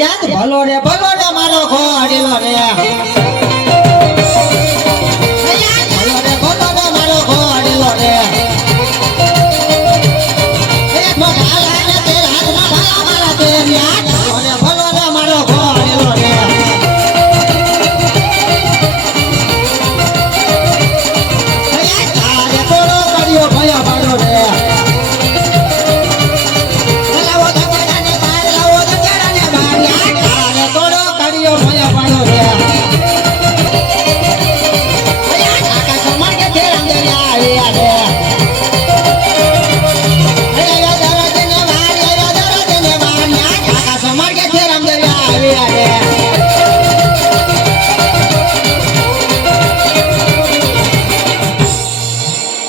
યાદ ભલો રે ભલો રે મારો ખોડેલો રે.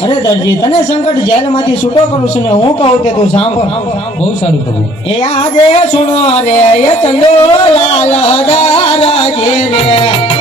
દશરથજી તને સંકટ જેલમાંથી છૂટો કરું છું ને હું કહું તે તું સાંભળ. બહુ સારું કહું એ આજે સુનો રે એ ચંદો લાલ હદારજી રે.